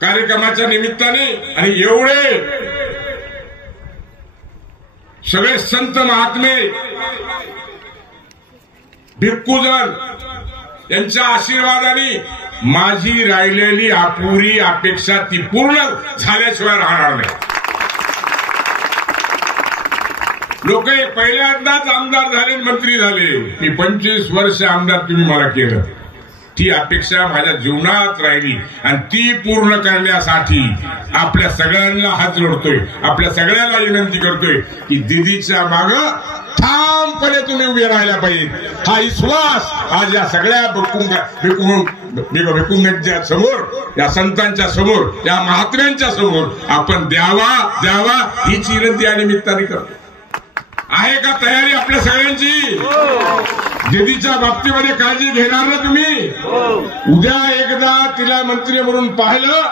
कार्यक्रमाच्या निमित्ताने आणि एवढे सगळे संत महात्मे भिक्खूजन यांच्या आशीर्वादाने माझी राहिलेली अपुरी अपेक्षा ती पूर्ण झाल्याशिवाय राहणार नाही। लोक पहिल्यांदाच आमदार झाले, मंत्री झाले, मी 25 वर्ष आमदार तुम्ही मला केलं, ती अपेक्षा माझ्या जीवनात राहिली आणि ती पूर्ण करण्यासाठी आपल्या सगळ्यांना हात जोडतोय, आपल्या सगळ्यांना विनंती करतोय की दीदीच्या माग ठामपणे तुम्ही उभे राहायला पाहिजे। हा विश्वास आज या सगळ्या भिक्खूंच्या समोर, या संतांच्या समोर, या महात्म्यांच्या समोर आपण द्यावा हीच विनंती या निमित्ताने करतो। आहे का तयारी आपल्या सगळ्यांची? दीदीच्या बाबतीमध्ये काळजी घेणार ना तुम्ही? उद्या एकदा तिला मंत्री म्हणून पाहिलं